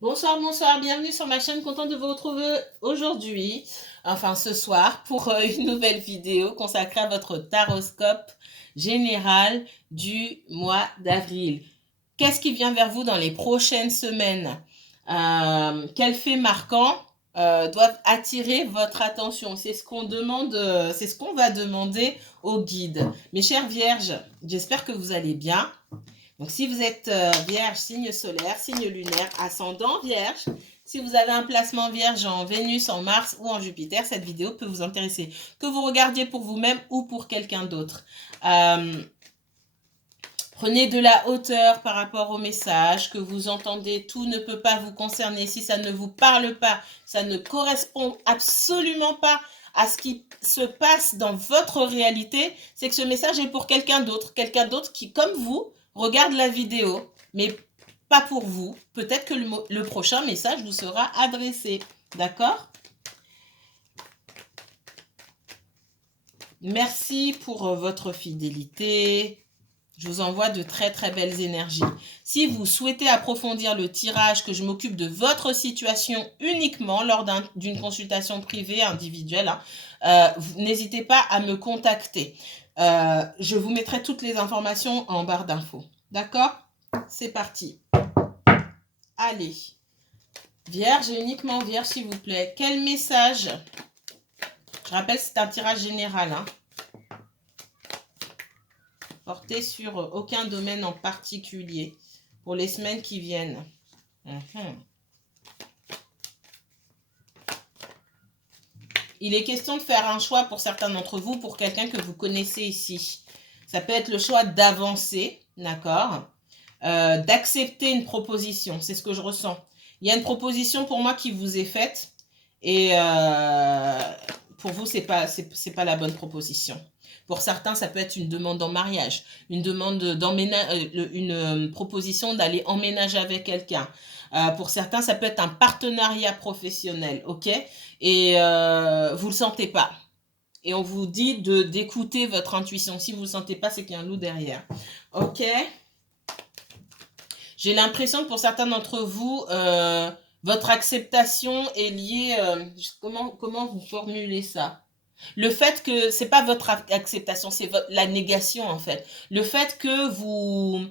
Bonsoir, bonsoir, bienvenue sur ma chaîne, content de vous retrouver aujourd'hui, enfin ce soir, pour une nouvelle vidéo consacrée à votre taroscope général du mois d'avril. Qu'est-ce qui vient vers vous dans les prochaines semaines? Quels faits marquants doivent attirer votre attention? C'est ce qu'on demande, c'est ce qu'on va demander au guide. Mes chères vierges, j'espère que vous allez bien. Donc, si vous êtes vierge, signe solaire, signe lunaire, ascendant vierge, si vous avez un placement vierge en Vénus, en Mars ou en Jupiter, cette vidéo peut vous intéresser. Que vous regardiez pour vous-même ou pour quelqu'un d'autre. Prenez de la hauteur par rapport au message que vous entendez. Tout ne peut pas vous concerner. Si ça ne vous parle pas, ça ne correspond absolument pas à ce qui se passe dans votre réalité, c'est que ce message est pour quelqu'un d'autre. Quelqu'un d'autre qui, comme vous, regarde la vidéo, mais pas pour vous. Peut-être que le prochain message vous sera adressé. D'accord? Merci pour votre fidélité. Je vous envoie de très très belles énergies. Si vous souhaitez approfondir le tirage, que je m'occupe de votre situation uniquement lors d'une consultation privée individuelle, n'hésitez pas à me contacter. Je vous mettrai toutes les informations en barre d'infos. D'accord? C'est parti. Allez. Vierge et uniquement vierge, s'il vous plaît. Quel message? Je rappelle, c'est un tirage général. Porté sur aucun domaine en particulier pour les semaines qui viennent. Il est question de faire un choix pour certains d'entre vous, pour quelqu'un que vous connaissez ici. Ça peut être le choix d'avancer, d'accord, d'accepter une proposition, c'est ce que je ressens. Il y a une proposition pour moi qui vous est faite et pour vous, c'est pas la bonne proposition. Pour certains, ça peut être une demande en mariage, une demande une proposition d'aller emménager avec quelqu'un. Pour certains, ça peut être un partenariat professionnel, ok? Et vous le sentez pas. Et on vous dit d'écouter votre intuition. Si vous le sentez pas, c'est qu'il y a un loup derrière. Ok? J'ai l'impression que pour certains d'entre vous, votre acceptation est liée. Comment vous formulez ça? Le fait que c'est pas votre acceptation, c'est la négation en fait. Le fait que vous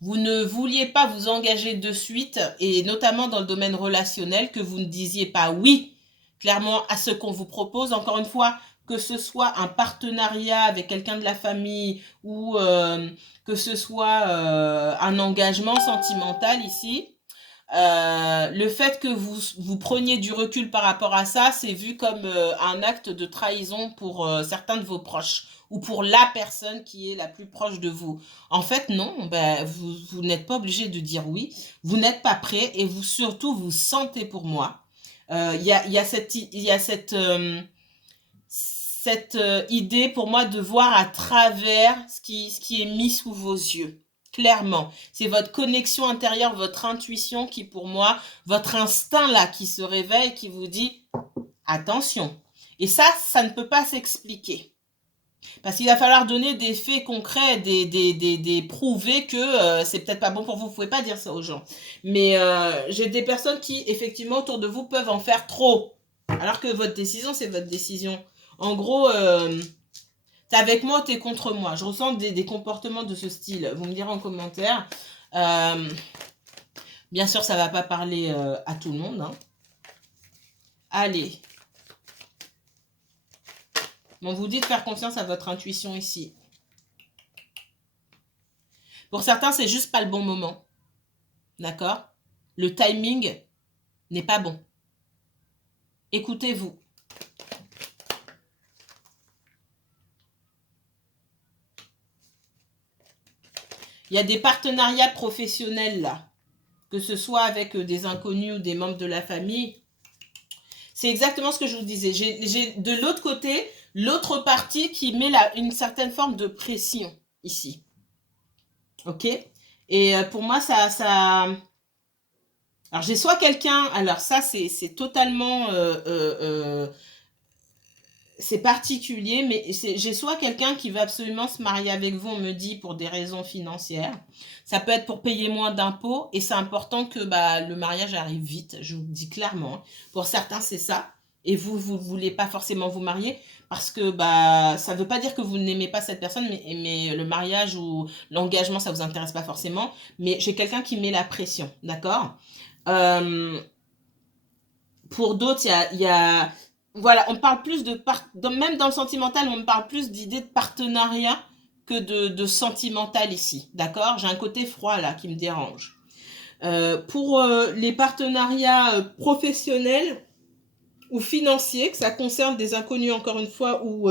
ne vouliez pas vous engager de suite, et notamment dans le domaine relationnel, que vous ne disiez pas oui clairement à ce qu'on vous propose. Encore une fois, que ce soit un partenariat avec quelqu'un de la famille ou que ce soit un engagement sentimental ici, le fait que vous preniez du recul par rapport à ça, c'est vu comme un acte de trahison pour certains de vos proches ou pour la personne qui est la plus proche de vous. En fait, non, ben, vous n'êtes pas obligé de dire oui, vous n'êtes pas prêt et vous surtout vous sentez pour moi. Il y a cette idée pour moi de voir à travers ce qui est mis sous vos yeux. Clairement, c'est votre connexion intérieure, votre intuition qui, pour moi, votre instinct là qui se réveille, qui vous dit attention. Et ça ne peut pas s'expliquer. Parce qu'il va falloir donner des faits concrets, des prouver que c'est peut-être pas bon pour vous. Vous pouvez pas dire ça aux gens. Mais j'ai des personnes qui, effectivement, autour de vous, peuvent en faire trop. Alors que votre décision, c'est votre décision. En gros, t'es avec moi ou t'es contre moi. Je ressens des comportements de ce style. Vous me direz en commentaire. Bien sûr, ça va pas parler à tout le monde. Hein. Allez. On vous dit de faire confiance à votre intuition ici. Pour certains, c'est juste pas le bon moment. D'accord? Le timing n'est pas bon. Écoutez-vous. Il y a des partenariats professionnels là, que ce soit avec des inconnus ou des membres de la famille. C'est exactement ce que je vous disais. J'ai de l'autre côté, l'autre partie qui met une certaine forme de pression ici. Ok? Et pour moi, alors j'ai soit quelqu'un, alors ça c'est totalement c'est particulier, mais j'ai soit quelqu'un qui veut absolument se marier avec vous, on me dit, pour des raisons financières. Ça peut être pour payer moins d'impôts, et c'est important que bah, le mariage arrive vite, je vous le dis clairement. Pour certains, c'est ça. Et vous voulez pas forcément vous marier, parce que bah, ça veut pas dire que vous n'aimez pas cette personne, mais le mariage ou l'engagement, ça vous intéresse pas forcément. Mais j'ai quelqu'un qui met la pression, d'accord? Euh, pour d'autres, voilà, on parle plus même dans le sentimental, on parle plus d'idée de partenariat que de sentimental ici, d'accord? J'ai un côté froid là qui me dérange. Pour les partenariats professionnels ou financiers, que ça concerne des inconnus encore une fois, ou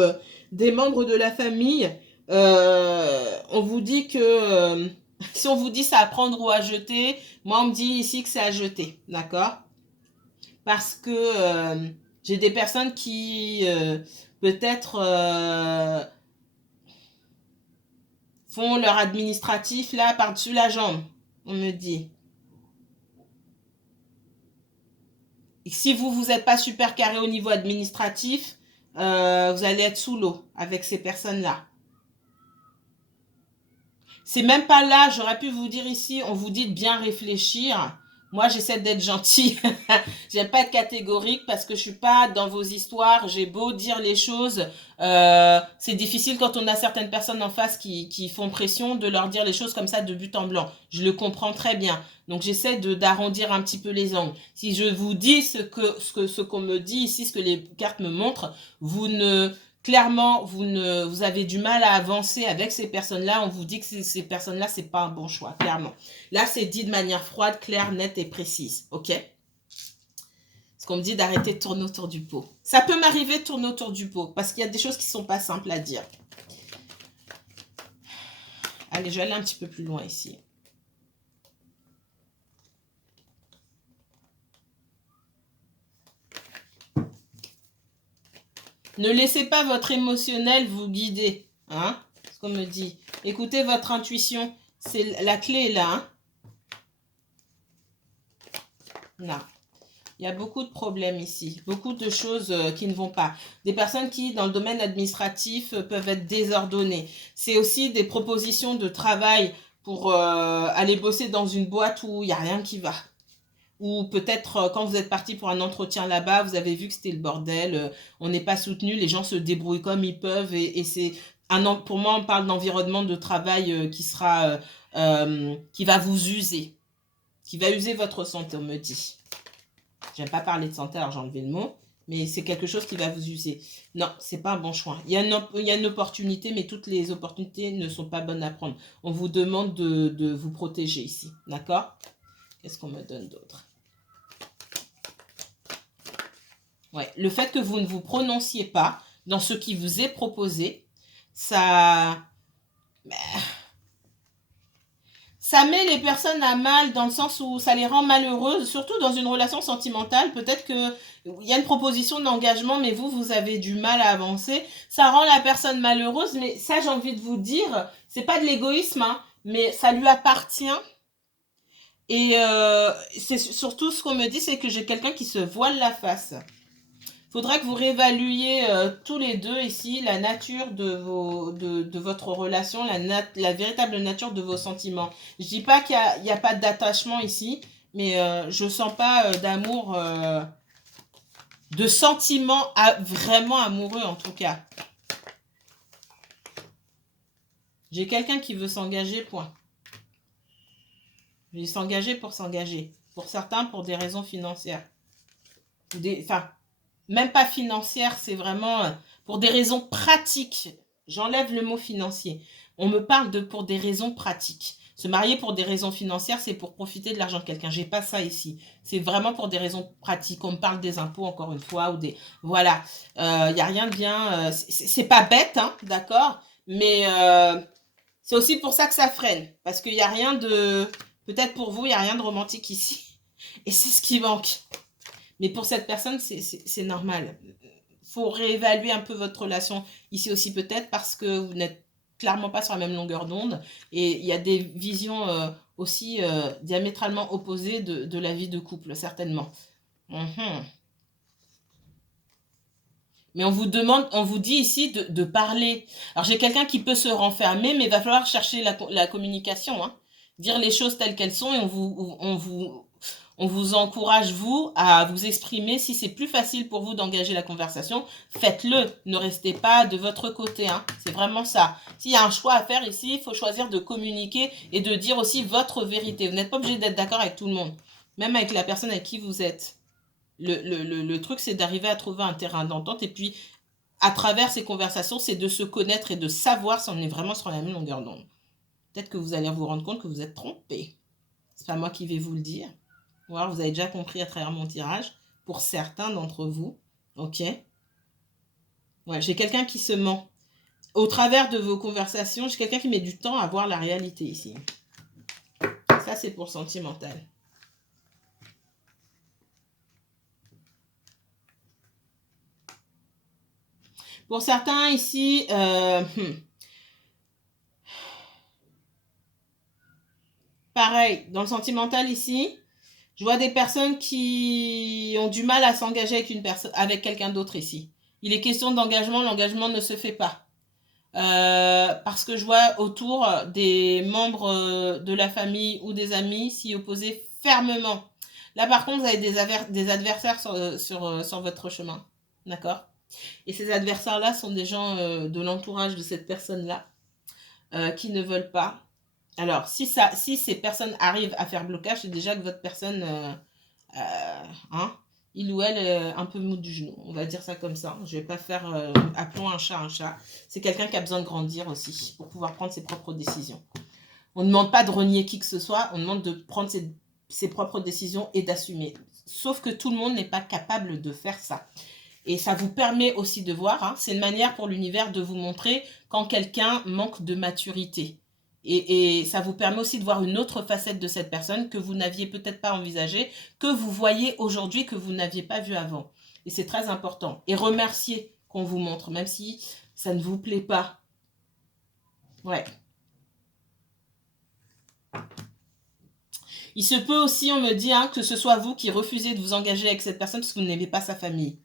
des membres de la famille, on vous dit que si on vous dit c'est à prendre ou à jeter, moi on me dit ici que c'est à jeter, d'accord? Parce que j'ai des personnes qui peut-être font leur administratif là par-dessus la jambe, on me dit. Et si vous n'êtes pas super carré au niveau administratif, vous allez être sous l'eau avec ces personnes-là. C'est même pas là, j'aurais pu vous dire ici, on vous dit de bien réfléchir. Moi, j'essaie d'être gentille. J'aime pas être catégorique parce que je suis pas dans vos histoires. J'ai beau dire les choses. C'est difficile quand on a certaines personnes en face qui font pression de leur dire les choses comme ça de but en blanc. Je le comprends très bien. Donc, j'essaie d'arrondir un petit peu les angles. Si je vous dis ce qu'on me dit ici, ce que les cartes me montrent, clairement, vous avez du mal à avancer avec ces personnes-là. On vous dit que ces personnes-là, c'est pas un bon choix, clairement. Là, c'est dit de manière froide, claire, nette et précise. OK? Parce qu'on me dit d'arrêter de tourner autour du pot. Ça peut m'arriver de tourner autour du pot parce qu'il y a des choses qui sont pas simples à dire. Allez, je vais aller un petit peu plus loin ici. Ne laissez pas votre émotionnel vous guider. Hein? Ce qu'on me dit. Écoutez votre intuition. La clé est là. Hein? Là. Il y a beaucoup de problèmes ici. Beaucoup de choses qui ne vont pas. Des personnes qui, dans le domaine administratif, peuvent être désordonnées. C'est aussi des propositions de travail pour aller bosser dans une boîte où il n'y a rien qui va. Ou peut-être quand vous êtes parti pour un entretien là-bas, vous avez vu que c'était le bordel, on n'est pas soutenu, les gens se débrouillent comme ils peuvent et c'est pour moi on parle d'environnement de travail qui va vous user, qui va user votre santé, on me dit. J'aime pas parler de santé, alors j'ai enlevé le mot, mais c'est quelque chose qui va vous user. Non, c'est pas un bon choix. Il y a une opportunité, mais toutes les opportunités ne sont pas bonnes à prendre. On vous demande de vous protéger ici, d'accord? Qu'est-ce qu'on me donne d'autre? Ouais, le fait que vous ne vous prononciez pas dans ce qui vous est proposé, ça met les personnes à mal dans le sens où ça les rend malheureuses, surtout dans une relation sentimentale. Peut-être qu'il y a une proposition d'engagement, mais vous avez du mal à avancer. Ça rend la personne malheureuse, mais ça, j'ai envie de vous dire, c'est pas de l'égoïsme, hein, mais ça lui appartient. Et c'est surtout ce qu'on me dit, c'est que j'ai quelqu'un qui se voile la face. Faudrait que vous réévaluiez tous les deux ici la nature de votre relation, la véritable nature de vos sentiments. Je dis pas qu'il n'y a pas d'attachement ici, mais je sens pas d'amour, de sentiments vraiment amoureux en tout cas. J'ai quelqu'un qui veut s'engager, point. Il veut s'engager pour s'engager. Pour certains, pour des raisons financières. Enfin, même pas financière, c'est vraiment pour des raisons pratiques. J'enlève le mot financier. On me parle pour des raisons pratiques. Se marier pour des raisons financières, c'est pour profiter de l'argent de quelqu'un. J'ai pas ça ici. C'est vraiment pour des raisons pratiques. On me parle des impôts encore une fois ou des voilà. Y a rien de bien. C'est pas bête, hein, d'accord. Mais c'est aussi pour ça que ça freine, parce qu'il y a rien de. Peut-être pour vous, il y a rien de romantique ici. Et c'est ce qui manque. Mais pour cette personne, c'est normal. Il faut réévaluer un peu votre relation ici aussi peut-être parce que vous n'êtes clairement pas sur la même longueur d'onde. Et il y a des visions aussi diamétralement opposées de la vie de couple, certainement. Mais on vous demande, on vous dit ici de parler. Alors j'ai quelqu'un qui peut se renfermer, mais il va falloir chercher la communication, hein. Dire les choses telles qu'elles sont et on vous encourage, vous, à vous exprimer. Si c'est plus facile pour vous d'engager la conversation, faites-le. Ne restez pas de votre côté, hein. C'est vraiment ça. S'il y a un choix à faire ici, il faut choisir de communiquer et de dire aussi votre vérité. Vous n'êtes pas obligé d'être d'accord avec tout le monde, même avec la personne avec qui vous êtes. Le truc, c'est d'arriver à trouver un terrain d'entente et puis, à travers ces conversations, c'est de se connaître et de savoir si on est vraiment sur la même longueur d'onde. Peut-être que vous allez vous rendre compte que vous êtes trompé. C'est pas moi qui vais vous le dire. Ou alors vous avez déjà compris à travers mon tirage, pour certains d'entre vous. Ok? Ouais, j'ai quelqu'un qui se ment. Au travers de vos conversations, j'ai quelqu'un qui met du temps à voir la réalité ici. Ça, c'est pour sentimental. Pour certains ici, pareil, dans le sentimental ici, je vois des personnes qui ont du mal à s'engager avec une personne, avec quelqu'un d'autre ici. Il est question d'engagement, l'engagement ne se fait pas. Parce que je vois autour des membres de la famille ou des amis s'y opposer fermement. Là, par contre, vous avez des adversaires sur votre chemin. D'accord? Et ces adversaires-là sont des gens de l'entourage de cette personne-là qui ne veulent pas. Alors, si ces personnes arrivent à faire blocage, c'est déjà que votre personne, hein, il ou elle est un peu mou du genou. On va dire ça comme ça. Je vais pas faire, appelons un chat un chat. C'est quelqu'un qui a besoin de grandir aussi pour pouvoir prendre ses propres décisions. On ne demande pas de renier qui que ce soit, on demande de prendre ses propres décisions et d'assumer. Sauf que tout le monde n'est pas capable de faire ça. Et ça vous permet aussi de voir, hein, c'est une manière pour l'univers de vous montrer quand quelqu'un manque de maturité. Et ça vous permet aussi de voir une autre facette de cette personne que vous n'aviez peut-être pas envisagée, que vous voyez aujourd'hui, que vous n'aviez pas vu avant. Et c'est très important. Et remercier qu'on vous montre, même si ça ne vous plaît pas. Ouais. Il se peut aussi, on me dit, hein, que ce soit vous qui refusez de vous engager avec cette personne parce que vous n'aimez pas sa famille.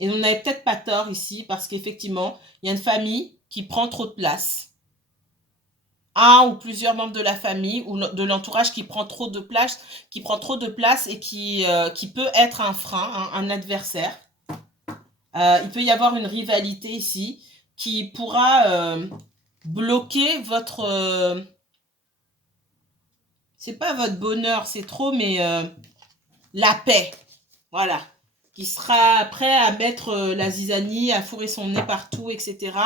Et on n'avait peut-être pas tort ici, parce qu'effectivement, il y a une famille qui prend trop de place. Un ou plusieurs membres de la famille ou de l'entourage qui prend trop de place, et qui peut être un frein, un adversaire. Il peut y avoir une rivalité ici qui pourra bloquer votre... c'est pas votre bonheur, c'est trop, mais la paix. Voilà. Qui sera prêt à mettre la zizanie, à fourrer son nez partout, etc.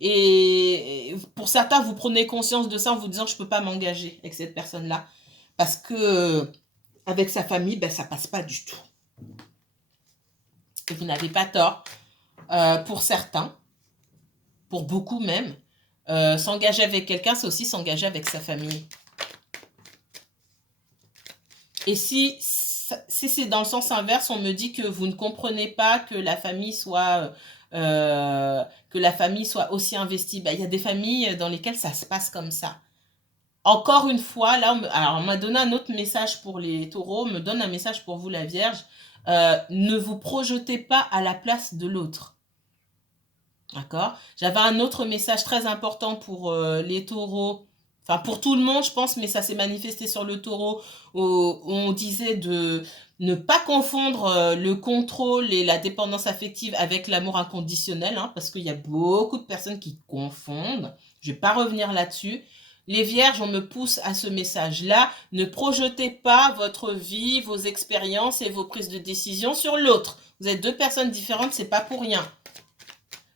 Et pour certains, vous prenez conscience de ça en vous disant, je ne peux pas m'engager avec cette personne-là. Parce que avec sa famille, ben, ça passe pas du tout. Et vous n'avez pas tort. Pour certains, pour beaucoup même, s'engager avec quelqu'un, c'est aussi s'engager avec sa famille. Et si c'est dans le sens inverse, on me dit que vous ne comprenez pas que la famille soit aussi investie. Ben, il y a des familles dans lesquelles ça se passe comme ça. Encore une fois, là, on m'a donné un autre message pour les taureaux, on me donne un message pour vous, la Vierge. Ne vous projetez pas à la place de l'autre. D'accord? J'avais un autre message très important pour les taureaux. Enfin, pour tout le monde, je pense, mais ça s'est manifesté sur le taureau, où on disait de ne pas confondre le contrôle et la dépendance affective avec l'amour inconditionnel, hein, parce qu'il y a beaucoup de personnes qui confondent. Je ne vais pas revenir là-dessus. Les vierges, on me pousse à ce message-là. Ne projetez pas votre vie, vos expériences et vos prises de décision sur l'autre. Vous êtes deux personnes différentes, c'est pas pour rien.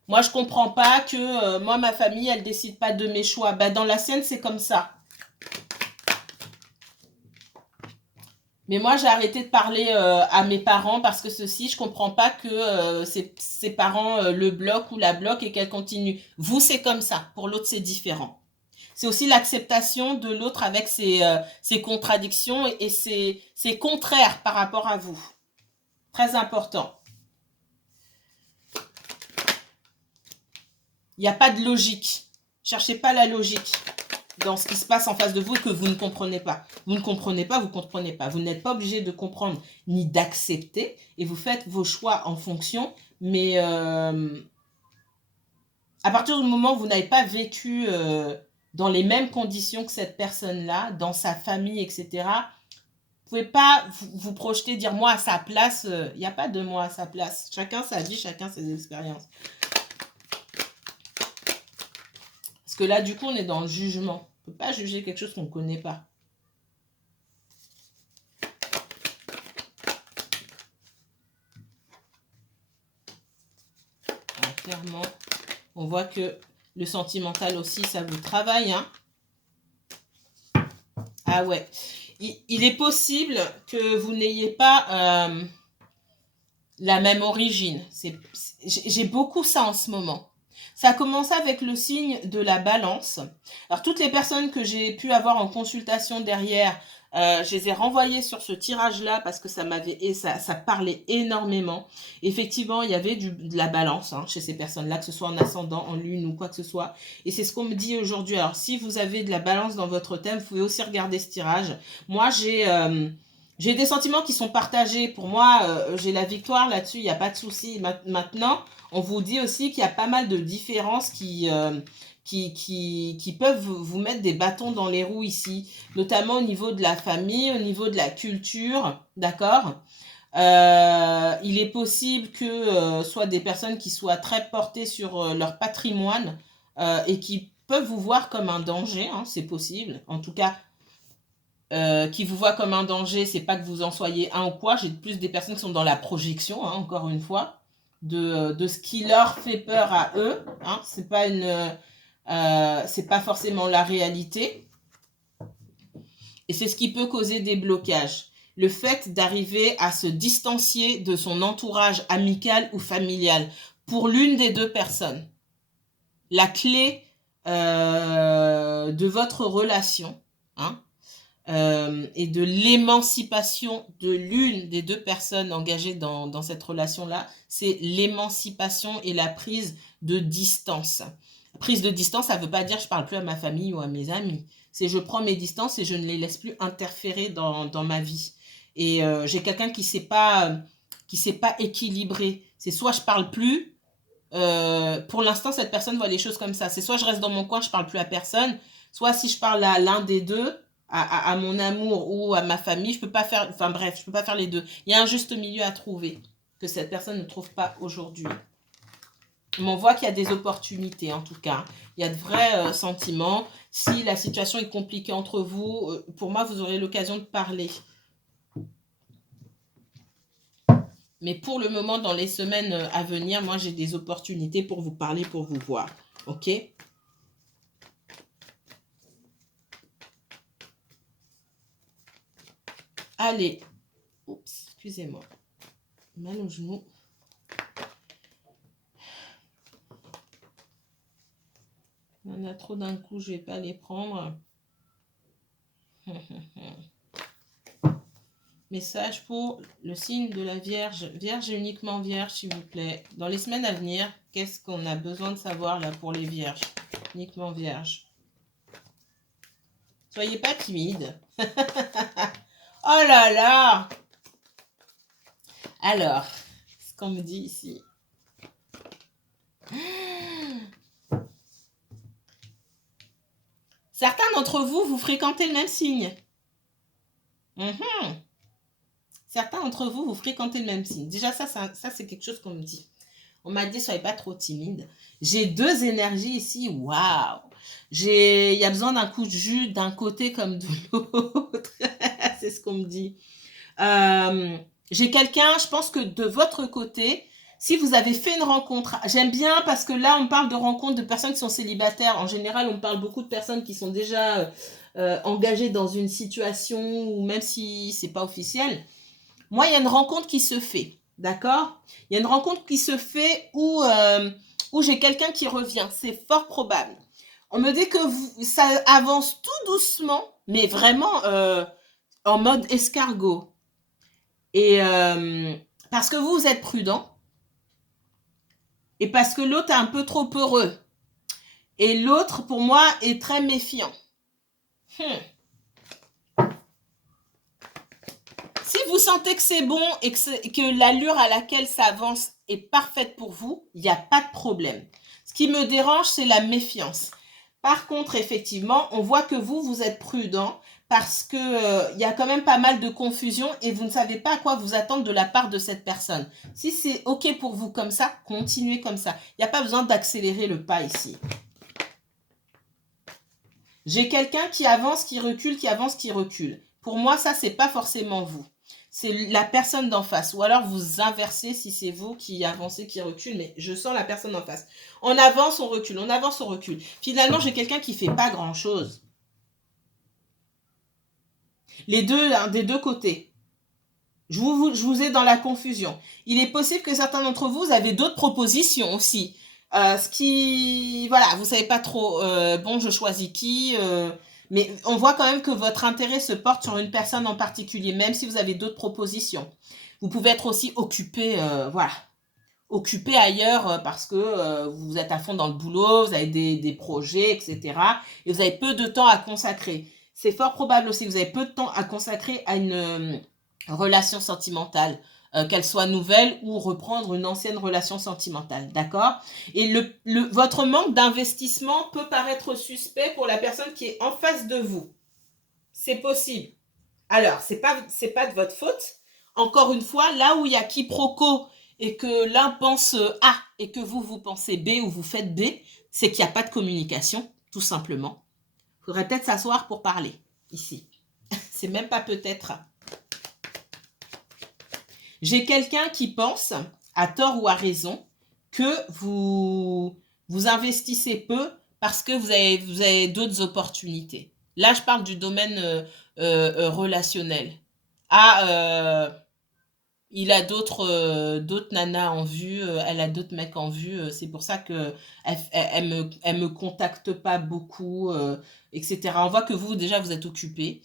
Moi, je comprends pas que moi, ma famille, elle décide pas de mes choix. Ben, dans la sienne, c'est comme ça. Mais moi, j'ai arrêté de parler à mes parents parce que ceci, je comprends pas que ses parents le bloquent ou la bloquent et qu'elle continue. Vous, c'est comme ça. Pour l'autre, c'est différent. C'est aussi l'acceptation de l'autre avec ses contradictions et ses contraires par rapport à vous. Très important. Il n'y a pas de logique. Cherchez pas la logique. dans ce qui se passe en face de vous et que vous ne comprenez pas. Vous ne comprenez pas, vous ne comprenez pas. Vous n'êtes pas obligé de comprendre ni d'accepter et vous faites vos choix en fonction, mais à partir du moment où vous n'avez pas vécu dans les mêmes conditions que cette personne-là, dans sa famille, etc., vous ne pouvez pas vous projeter, dire moi à sa place, il n'y a pas de moi à sa place. Chacun sa vie, chacun ses expériences. Parce que là, du coup, on est dans le jugement. On ne peut pas juger quelque chose qu'on ne connaît pas. Alors, clairement, on voit que le sentimental aussi, ça vous travaille. Hein. Ah ouais. Il est possible que vous n'ayez pas la même origine. J'ai beaucoup ça en ce moment. Ça a commencé avec le signe de la balance. Alors, toutes les personnes que j'ai pu avoir en consultation derrière, je les ai renvoyées sur ce tirage-là parce que ça parlait énormément. Effectivement, il y avait de la balance chez ces personnes-là, que ce soit en ascendant, en lune ou quoi que ce soit. Et c'est ce qu'on me dit aujourd'hui. Alors, si vous avez de la balance dans votre thème, vous pouvez aussi regarder ce tirage. Moi, j'ai des sentiments qui sont partagés. Pour moi, j'ai la victoire là-dessus, il n'y a pas de souci. Maintenant, on vous dit aussi qu'il y a pas mal de différences qui peuvent vous mettre des bâtons dans les roues ici, notamment au niveau de la famille, au niveau de la culture, d'accord. Il est possible que soit des personnes qui soient très portées sur leur patrimoine et qui peuvent vous voir comme un danger, hein, c'est possible. En tout cas, qui vous voient comme un danger, c'est pas que vous en soyez un ou quoi. J'ai plus des personnes qui sont dans la projection, hein, encore une fois, de ce qui leur fait peur à eux. Hein. C'est pas forcément la réalité. Et c'est ce qui peut causer des blocages. Le fait d'arriver à se distancier de son entourage amical ou familial pour l'une des deux personnes. La clé de votre relation, hein, et de l'émancipation de l'une des deux personnes engagées dans cette relation-là, c'est l'émancipation et la prise de distance. Prise de distance, ça ne veut pas dire je ne parle plus à ma famille ou à mes amis. C'est je prends mes distances et je ne les laisse plus interférer dans ma vie. Et j'ai quelqu'un qui ne s'est pas équilibré. C'est soit je ne parle plus, pour l'instant cette personne voit les choses comme ça. C'est soit je reste dans mon coin, je ne parle plus à personne, soit si je parle à l'un des deux, à mon amour ou à ma famille, je peux pas faire, enfin bref, je peux pas faire les deux. Il y a un juste milieu à trouver que cette personne ne trouve pas aujourd'hui. Mais on voit qu'il y a des opportunités en tout cas. Il y a de vrais sentiments. Si la situation est compliquée entre vous, pour moi, vous aurez l'occasion de parler. Mais pour le moment, dans les semaines à venir, moi, j'ai des opportunités pour vous parler, pour vous voir. Ok ? Allez. Oups, excusez-moi. Mal au genou. Il y en a trop d'un coup, je ne vais pas les prendre. Message pour le signe de la Vierge. Vierge et uniquement Vierge, s'il vous plaît. Dans les semaines à venir, qu'est-ce qu'on a besoin de savoir là pour les Vierges? Uniquement Vierge. Soyez pas timide. Oh là là! Alors, ce qu'on me dit ici. Certains d'entre vous, vous fréquentez le même signe. Certains d'entre vous, vous fréquentez le même signe. Déjà, ça c'est quelque chose qu'on me dit. On m'a dit, soyez pas trop timide. J'ai deux énergies ici. Waouh! Il y a besoin d'un coup de jus d'un côté comme de l'autre. C'est ce qu'on me dit. J'ai quelqu'un, je pense que de votre côté, si vous avez fait une rencontre, j'aime bien parce que là, on parle de rencontres de personnes qui sont célibataires. En général, on parle beaucoup de personnes qui sont déjà engagées dans une situation, ou même si c'est pas officiel. Moi, il y a une rencontre qui se fait, d'accord? Il y a une rencontre qui se fait où j'ai quelqu'un qui revient. C'est fort probable. On me dit que ça avance tout doucement, mais vraiment en mode escargot. Et parce que vous êtes prudent. Et parce que l'autre est un peu trop heureux. Et l'autre, pour moi, est très méfiant. Hmm. Si vous sentez que c'est bon et que l'allure à laquelle ça avance est parfaite pour vous, il n'y a pas de problème. Ce qui me dérange, c'est la méfiance. Par contre, effectivement, on voit que vous êtes prudent parce que y a quand même pas mal de confusion et vous ne savez pas à quoi vous attendre de la part de cette personne. Si c'est OK pour vous comme ça, continuez comme ça. Il n'y a pas besoin d'accélérer le pas ici. J'ai quelqu'un qui avance, qui recule, qui avance, qui recule. Pour moi, ça, c'est pas forcément vous. C'est la personne d'en face. Ou alors vous inversez si c'est vous qui avancez, qui recule, mais je sens la personne en face. On avance, on recule, on avance, on recule. Finalement, j'ai quelqu'un qui fait pas grand-chose. Les deux, hein, des deux côtés. Je vous ai dans la confusion. Il est possible que certains d'entre vous avez d'autres propositions aussi. Ce qui, voilà, vous savez pas trop. Bon, je choisis qui. Mais on voit quand même que votre intérêt se porte sur une personne en particulier, même si vous avez d'autres propositions. Vous pouvez être aussi occupé, voilà, occupé ailleurs parce que vous êtes à fond dans le boulot, vous avez des projets, etc. Et vous avez peu de temps à consacrer. C'est fort probable aussi que vous avez peu de temps à consacrer à une relation sentimentale, qu'elle soit nouvelle ou reprendre une ancienne relation sentimentale, d'accord? Et votre manque d'investissement peut paraître suspect pour la personne qui est en face de vous. C'est possible. Alors, c'est pas de votre faute. Encore une fois, là où il y a quiproquo et que l'un pense A et que vous pensez B ou vous faites B, c'est qu'il n'y a pas de communication, tout simplement. Il faudrait peut-être s'asseoir pour parler, ici. C'est même pas peut-être. J'ai quelqu'un qui pense, à tort ou à raison, que vous investissez peu parce que vous avez d'autres opportunités. Là, je parle du domaine relationnel. Ah, il a d'autres nanas en vue, elle a d'autres mecs en vue, c'est pour ça que elle me contacte pas beaucoup, etc. On voit que vous, déjà, vous êtes occupé.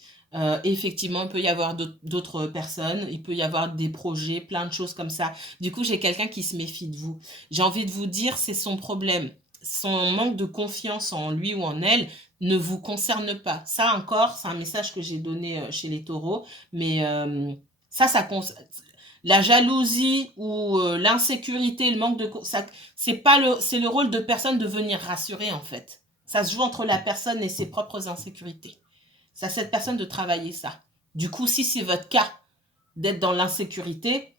Effectivement, il peut y avoir d'autres personnes, il peut y avoir des projets, plein de choses comme ça. Du coup, j'ai quelqu'un qui se méfie de vous. J'ai envie de vous dire, c'est son problème. Son manque de confiance en lui ou en elle ne vous concerne pas. Ça encore, c'est un message que j'ai donné chez les taureaux, mais ça la jalousie ou l'insécurité, le manque de ça, c'est le rôle de personne de venir rassurer en fait. Ça se joue entre la personne et ses propres insécurités. C'est à cette personne de travailler ça. Du coup, si c'est votre cas d'être dans l'insécurité,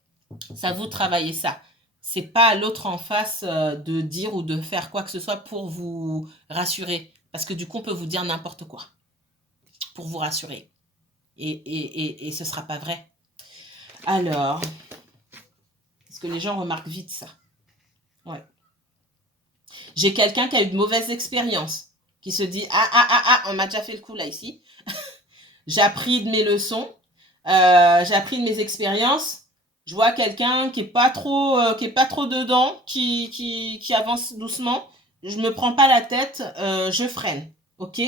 ça vous travaillez ça. C'est pas à l'autre en face de dire ou de faire quoi que ce soit pour vous rassurer. Parce que du coup, on peut vous dire n'importe quoi pour vous rassurer. Et ce sera pas vrai. Alors, parce que les gens remarquent vite ça. Ouais. J'ai quelqu'un qui a eu de mauvaises expériences, qui se dit on m'a déjà fait le coup là ici. J'ai appris de mes leçons, j'ai appris de mes expériences. Je vois quelqu'un qui est pas trop dedans, qui avance doucement. Je me prends pas la tête, je freine, ok?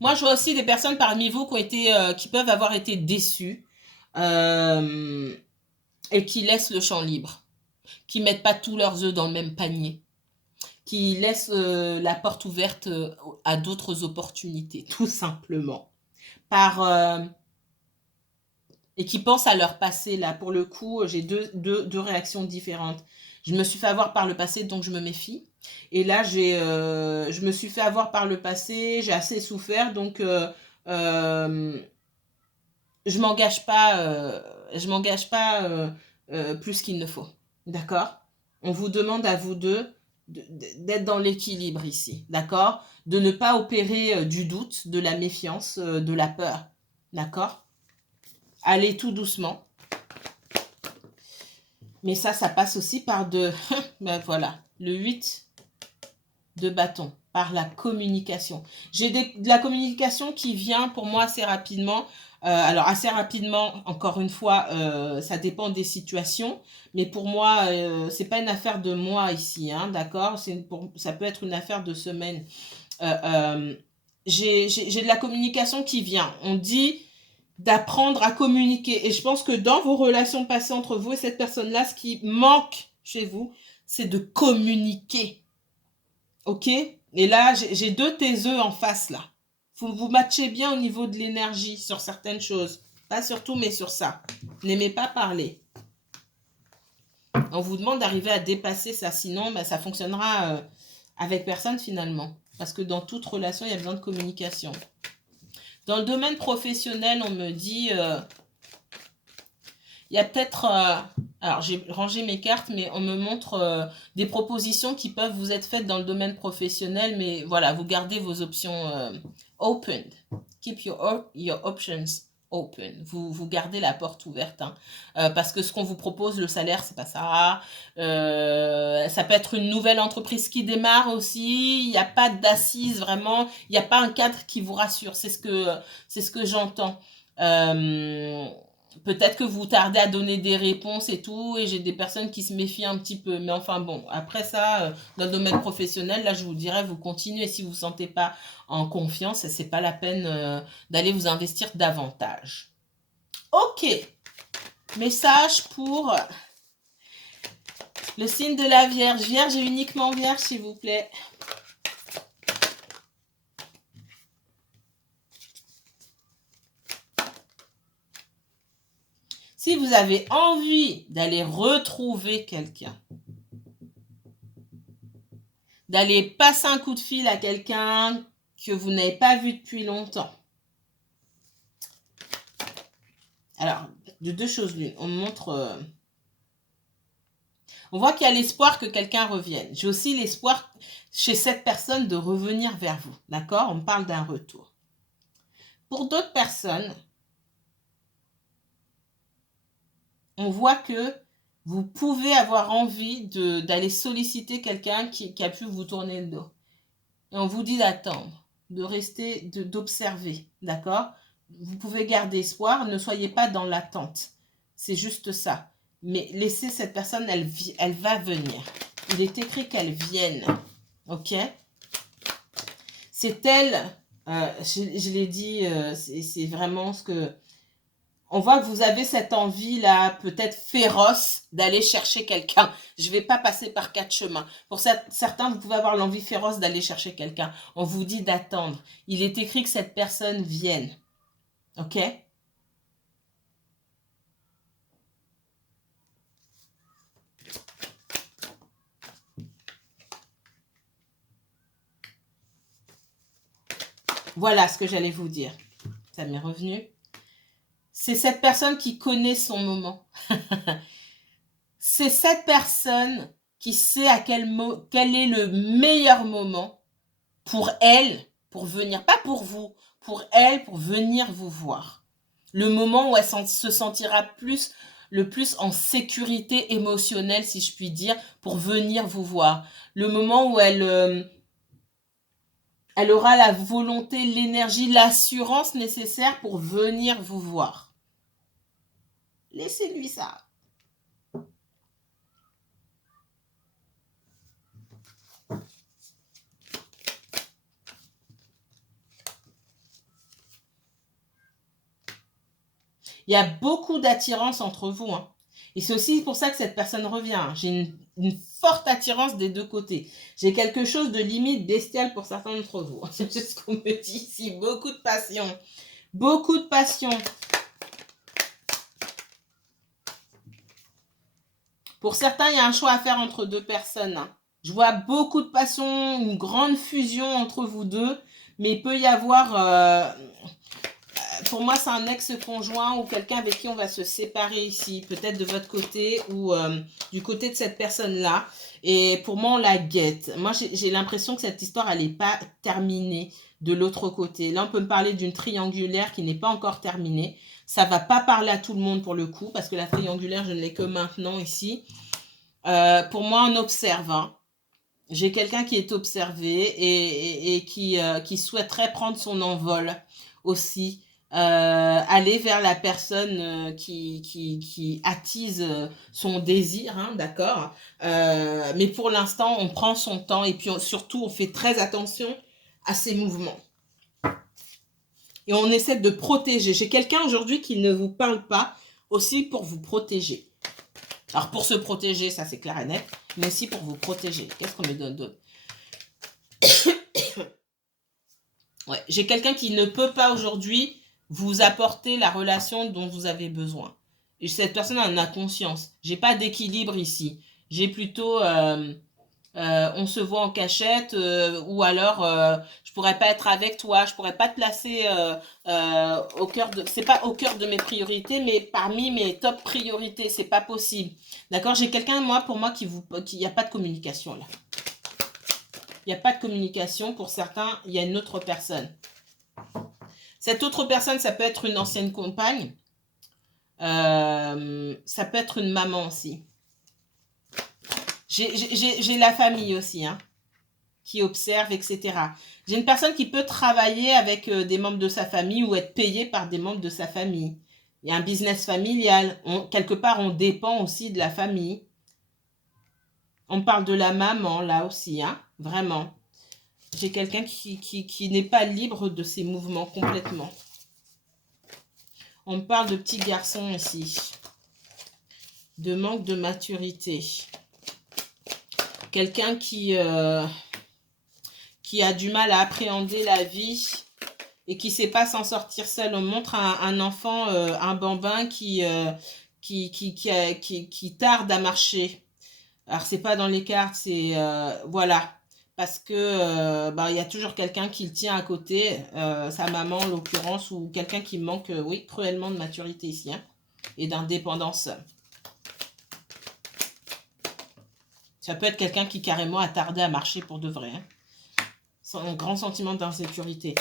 Moi, je vois aussi des personnes parmi vous qui peuvent avoir été déçues euh, et qui laissent le champ libre, qui mettent pas tous leurs œufs dans le même panier, qui laissent la porte ouverte à d'autres opportunités, tout simplement. Et qui pensent à leur passé. Là, pour le coup, j'ai deux réactions différentes. Je me suis fait avoir par le passé, donc je me méfie. Et là, je me suis fait avoir par le passé, j'ai assez souffert, donc euh, je m'engage pas plus qu'il ne faut. D'accord? On vous demande à vous deux d'être dans l'équilibre ici. D'accord? De ne pas opérer du doute, de la méfiance, de la peur. D'accord? Allez tout doucement. Mais ça passe aussi par ben voilà, le 8 de bâton, par la communication. J'ai de la communication qui vient pour moi assez rapidement. Alors assez rapidement, encore une fois, ça dépend des situations, mais pour moi, c'est pas une affaire de mois ici, hein, d'accord? Ça peut être une affaire de semaines. J'ai de la communication qui vient. On dit d'apprendre à communiquer. Et je pense que dans vos relations passées entre vous et cette personne-là, ce qui manque chez vous, c'est de communiquer. OK? Et là, j'ai deux taiseux en face, là. Vous matchez bien au niveau de l'énergie sur certaines choses. Pas sur tout, mais sur ça. N'aimez pas parler. On vous demande d'arriver à dépasser ça. Sinon, ben, ça fonctionnera avec personne, finalement. Parce que dans toute relation, il y a besoin de communication. Dans le domaine professionnel, on me dit... il y a peut-être... alors, j'ai rangé mes cartes, mais on me montre des propositions qui peuvent vous être faites dans le domaine professionnel. Mais voilà, vous gardez vos options open. Keep your options open. Vous gardez la porte ouverte. Hein. Parce que ce qu'on vous propose, le salaire, c'est pas ça. Ça peut être une nouvelle entreprise qui démarre aussi. Il n'y a pas d'assises, vraiment. Il n'y a pas un cadre qui vous rassure. C'est ce que j'entends. Peut-être que vous tardez à donner des réponses et tout, et j'ai des personnes qui se méfient un petit peu. Mais enfin bon, après ça, dans le domaine professionnel, là, je vous dirais, vous continuez. Si vous ne vous sentez pas en confiance, c'est pas la peine d'aller vous investir davantage. Ok, message pour le signe de la Vierge. Vierge et uniquement Vierge, s'il vous plaît. Si vous avez envie d'aller retrouver quelqu'un, d'aller passer un coup de fil à quelqu'un que vous n'avez pas vu depuis longtemps. Alors, de deux choses l'une, on montre... on voit qu'il y a l'espoir que quelqu'un revienne. J'ai aussi l'espoir chez cette personne de revenir vers vous. D'accord? On me parle d'un retour. Pour d'autres personnes, on voit que vous pouvez avoir envie d'aller solliciter quelqu'un qui a pu vous tourner le dos. Et on vous dit d'attendre, de rester, d'observer. D'accord? Vous pouvez garder espoir, ne soyez pas dans l'attente. C'est juste ça. Mais laissez cette personne, elle va venir. Il est écrit qu'elle vienne. Ok? C'est elle, je l'ai dit, c'est vraiment ce que... On voit que vous avez cette envie-là, peut-être féroce, d'aller chercher quelqu'un. Je ne vais pas passer par 4 chemins. Pour certains, vous pouvez avoir l'envie féroce d'aller chercher quelqu'un. On vous dit d'attendre. Il est écrit que cette personne vienne. Ok? Voilà ce que j'allais vous dire. Ça m'est revenu. C'est cette personne qui connaît son moment. C'est cette personne qui sait quel est le meilleur moment pour elle, pour venir, pas pour vous, pour elle, pour venir vous voir. Le moment où elle se sentira le plus en sécurité émotionnelle, si je puis dire, pour venir vous voir. Le moment où elle aura la volonté, l'énergie, l'assurance nécessaire pour venir vous voir. Laissez-lui ça. Il y a beaucoup d'attirance entre vous. Hein. Et c'est aussi pour ça que cette personne revient. J'ai une forte attirance des deux côtés. J'ai quelque chose de limite bestial pour certains d'entre vous. C'est ce qu'on me dit ici. Beaucoup de passion. Beaucoup de passion. Pour certains, il y a un choix à faire entre deux personnes. Hein. Je vois beaucoup de passion, une grande fusion entre vous deux. Mais il peut y avoir... pour moi, c'est un ex-conjoint ou quelqu'un avec qui on va se séparer ici, peut-être de votre côté ou du côté de cette personne-là. Et pour moi, on la guette. Moi, j'ai l'impression que cette histoire, elle n'est pas terminée de l'autre côté. Là, on peut me parler d'une triangulaire qui n'est pas encore terminée. Ça ne va pas parler à tout le monde pour le coup, parce que la triangulaire, je ne l'ai que maintenant ici. Pour moi, on observe. Hein. J'ai quelqu'un qui est observé et qui souhaiterait prendre son envol aussi. aller vers la personne qui attise son désir, hein, d'accord. Mais pour l'instant, on prend son temps et puis surtout, on fait très attention à ses mouvements. Et on essaie de protéger. J'ai quelqu'un aujourd'hui qui ne vous parle pas, aussi pour vous protéger. Alors, pour se protéger, ça c'est clair et net, mais aussi pour vous protéger. Qu'est-ce qu'on me donne d'autre? Ouais, j'ai quelqu'un qui ne peut pas aujourd'hui vous apporter la relation dont vous avez besoin. Et cette personne en a conscience. J'ai pas d'équilibre ici. J'ai plutôt on se voit en cachette ou alors je pourrais pas être avec toi, je pourrais pas te placer au cœur de, c'est pas au cœur de mes priorités, mais parmi mes top priorités, c'est pas possible. D'accord? J'ai quelqu'un pour moi qui y a pas de communication là. Il n'y a pas de communication. Pour certains, il y a une autre personne. Cette autre personne, ça peut être une ancienne compagne. Ça peut être une maman aussi. J'ai la famille aussi, hein, qui observe, etc. J'ai une personne qui peut travailler avec des membres de sa famille ou être payée par des membres de sa famille. Il y a un business familial. Quelque part, on dépend aussi de la famille. On parle de la maman, là aussi, hein, vraiment. J'ai quelqu'un qui n'est pas libre de ses mouvements complètement. On me parle de petits garçons ici. De manque de maturité. Quelqu'un qui a du mal à appréhender la vie et qui ne sait pas s'en sortir seul. On montre un enfant, un bambin qui tarde à marcher. Alors, c'est pas dans les cartes, c'est... voilà. Parce que il y a toujours quelqu'un qui le tient à côté, sa maman en l'occurrence, ou quelqu'un qui manque, oui, cruellement de maturité ici, hein, et d'indépendance. Ça peut être quelqu'un qui carrément a tardé à marcher pour de vrai, hein. Sans un grand sentiment d'insécurité.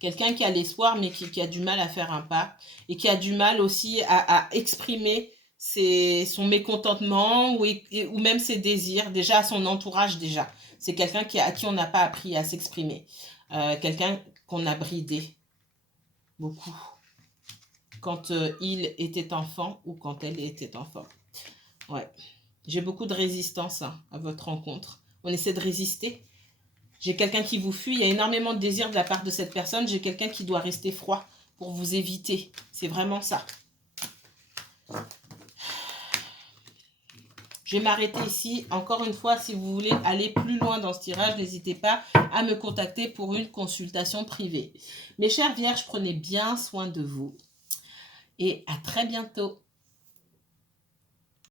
Quelqu'un qui a l'espoir, mais qui a du mal à faire un pas. Et qui a du mal aussi à exprimer son mécontentement ou même ses désirs, déjà à son entourage déjà. C'est quelqu'un à qui on n'a pas appris à s'exprimer. Quelqu'un qu'on a bridé beaucoup. Quand il était enfant ou quand elle était enfant. Ouais. J'ai beaucoup de résistance à votre rencontre. On essaie de résister. J'ai quelqu'un qui vous fuit, il y a énormément de désir de la part de cette personne. J'ai quelqu'un qui doit rester froid pour vous éviter. C'est vraiment ça. Je vais m'arrêter ici. Encore une fois, si vous voulez aller plus loin dans ce tirage, n'hésitez pas à me contacter pour une consultation privée. Mes chères vierges, prenez bien soin de vous. Et à très bientôt.